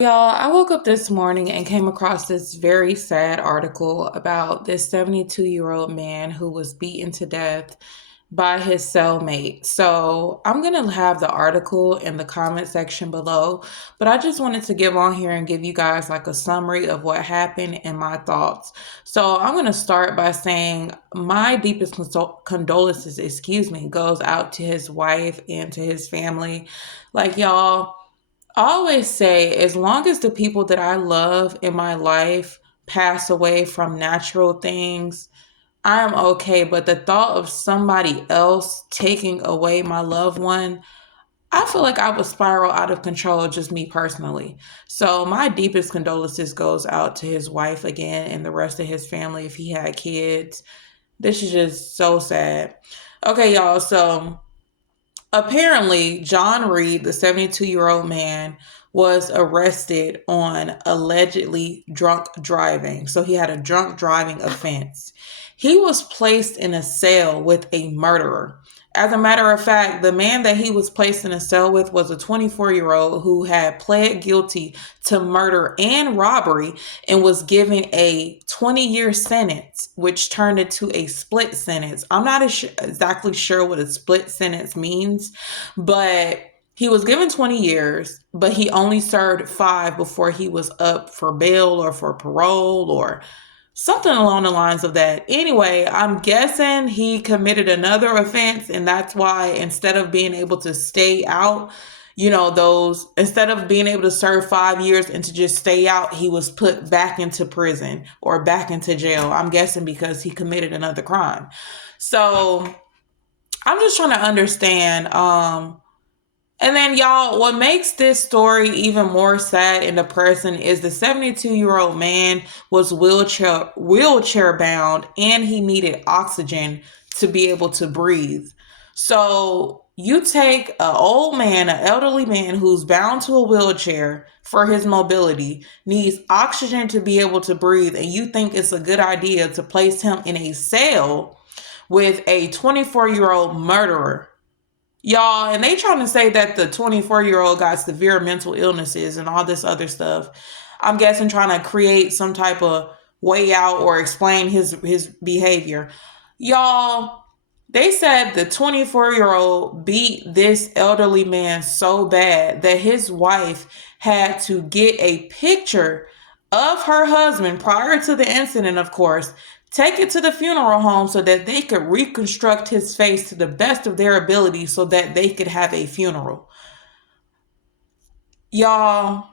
Y'all, I woke up this morning and came across this very sad article about this 72-year-old man who was beaten to death by his cellmate. So I'm going to have the article in the comment section below, but I just wanted to give on here and give you guys like a summary of what happened and my thoughts. So I'm going to start by saying my deepest condolences, goes out to his wife and to his family. Like, y'all. I always say, as long as the people that I love in my life pass away from natural things, I am okay. But the thought of somebody else taking away my loved one, I feel like I would spiral out of control, just me personally. So my deepest condolences goes out to his wife again and the rest of his family if he had kids. This is just so sad. Okay, y'all. So apparently, John Reed, the 72-year-old man, was arrested on allegedly drunk driving. So he had a drunk driving offense. He was placed in a cell with a murderer. As a matter of fact, the man that he was placed in a cell with was a 24-year-old who had pled guilty to murder and robbery and was given a 20-year sentence, which turned into a split sentence. I'm not exactly sure what a split sentence means, but he was given 20 years, but he only served 5 before he was up for bail or for parole or something along the lines of that. Anyway, I'm guessing he committed another offense, and that's why instead of being able to stay out, instead of being able to serve 5 years and to just stay out, he was put back into prison or back into jail. I'm guessing because he committed another crime. So I'm just trying to understand. And then, y'all, what makes this story even more sad and depressing is the 72-year-old man was wheelchair bound and he needed oxygen to be able to breathe. So you take an elderly man who's bound to a wheelchair for his mobility, needs oxygen to be able to breathe, and you think it's a good idea to place him in a cell with a 24-year-old murderer. Y'all, and they trying to say that the 24-year-old got severe mental illnesses and all this other stuff. I'm guessing trying to create some type of way out or explain his behavior. Y'all, they said the 24-year-old beat this elderly man so bad that his wife had to get a picture of her husband prior to the incident, of course, take it to the funeral home so that they could reconstruct his face to the best of their ability so that they could have a funeral. Y'all,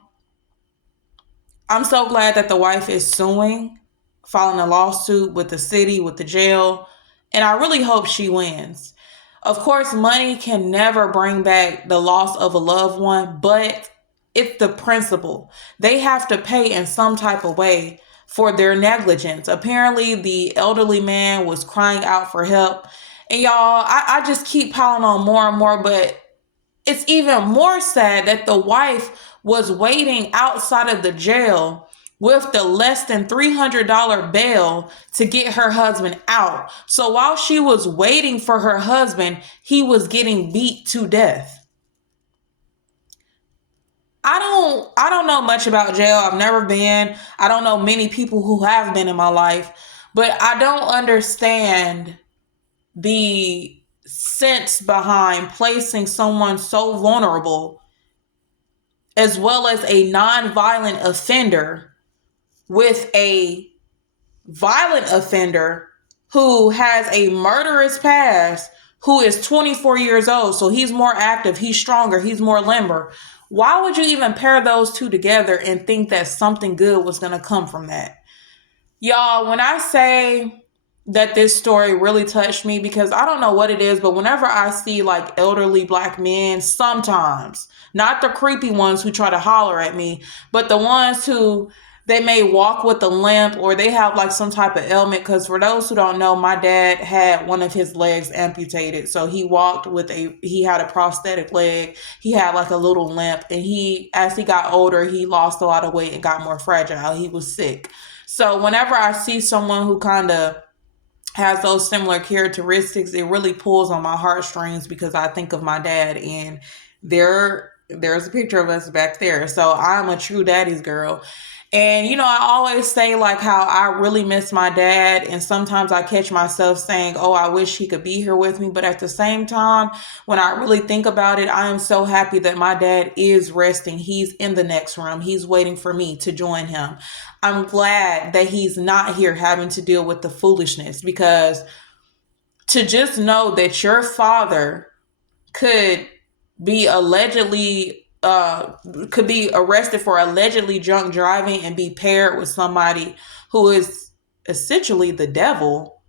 I'm so glad that the wife is suing, filing a lawsuit with the city, with the jail, and I really hope she wins. Of course, money can never bring back the loss of a loved one, but it's the principle. They have to pay in some type of way for their negligence. Apparently, the elderly man was crying out for help. And y'all, I just keep piling on more and more, but it's even more sad that the wife was waiting outside of the jail with the less than $300 bail to get her husband out. So while she was waiting for her husband, he was getting beat to death. I don't know much about jail. I've never been. I don't know many people who have been in my life, but I don't understand the sense behind placing someone so vulnerable as well as a non-violent offender with a violent offender who has a murderous past, who is 24 years old. So he's more active, he's stronger, he's more limber. Why would you even pair those two together and think that something good was going to come from that? Y'all, when I say that this story really touched me, because I don't know what it is, but whenever I see like elderly black men, sometimes, not the creepy ones who try to holler at me, but the ones who they may walk with a limp or they have like some type of ailment. Because for those who don't know, my dad had one of his legs amputated. So he had a prosthetic leg. He had like a little limp, and as he got older, he lost a lot of weight and got more fragile. He was sick. So whenever I see someone who kind of has those similar characteristics, it really pulls on my heartstrings because I think of my dad, and there There's a picture of us back there. So I'm a true daddy's girl. And I always say like how I really miss my dad, and sometimes I catch myself saying, "Oh, I wish he could be here with me." But at the same time, when I really think about it, I am so happy that my dad is resting. He's in the next room. He's waiting for me to join him. I'm glad that he's not here having to deal with the foolishness, because to just know that your father could be allegedly could be arrested for allegedly drunk driving and be paired with somebody who is essentially the devil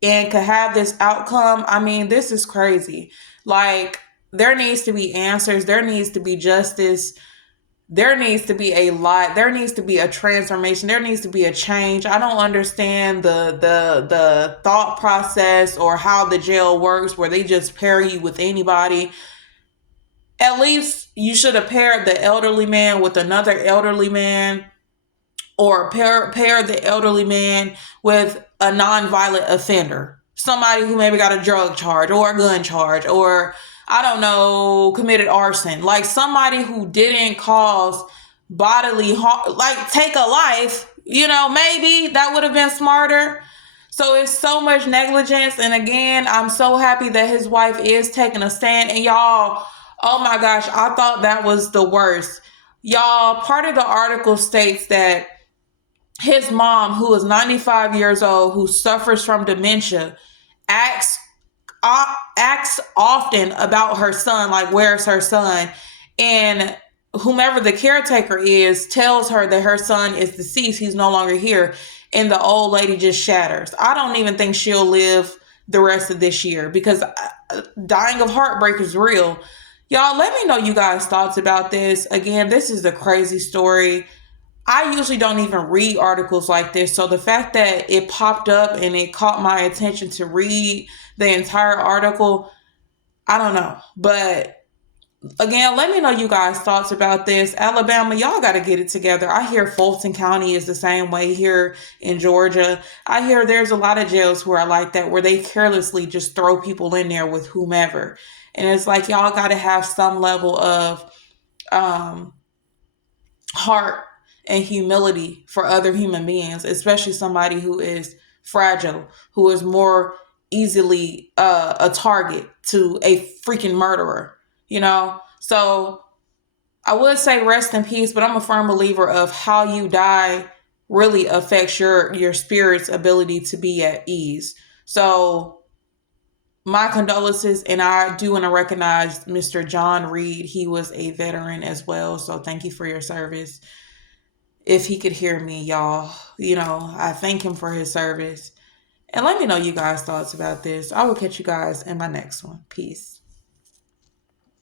and could have this outcome. I mean, this is crazy. Like, there needs to be answers, there needs to be justice, there needs to be a lot, there needs to be a transformation, there needs to be a change. I don't understand the thought process or how the jail works where they just pair you with anybody. At least you should have paired the elderly man with another elderly man, or pair the elderly man with a non-violent offender, somebody who maybe got a drug charge or a gun charge, or I don't know, committed arson, like somebody who didn't cause bodily harm, like take a life. Maybe that would have been smarter. So it's so much negligence. And again, I'm so happy that his wife is taking a stand. And y'all, oh my gosh, I thought that was the worst. Y'all, part of the article states that his mom, who is 95 years old, who suffers from dementia, asks asks often about her son, like, where's her son? And whomever the caretaker is tells her that her son is deceased, he's no longer here. And the old lady just shatters. I don't even think she'll live the rest of this year, because dying of heartbreak is real. Y'all, let me know you guys' thoughts about this. Again, this is a crazy story. I usually don't even read articles like this. So the fact that it popped up and it caught my attention to read the entire article, I don't know. But again, let me know you guys' thoughts about this. Alabama, y'all got to get it together. I hear Fulton County is the same way here in Georgia. I hear there's a lot of jails who are like that, where they carelessly just throw people in there with whomever. And it's like, y'all got to have some level of heart and humility for other human beings, especially somebody who is fragile, who is more easily a target to a freaking murderer, So I would say rest in peace, but I'm a firm believer of how you die really affects your spirit's ability to be at ease. So my condolences, and I do want to recognize Mr. John Reed. He was a veteran as well, so thank you for your service. If he could hear me, y'all, I thank him for his service. And let me know you guys' thoughts about this. I will catch you guys in my next one. Peace.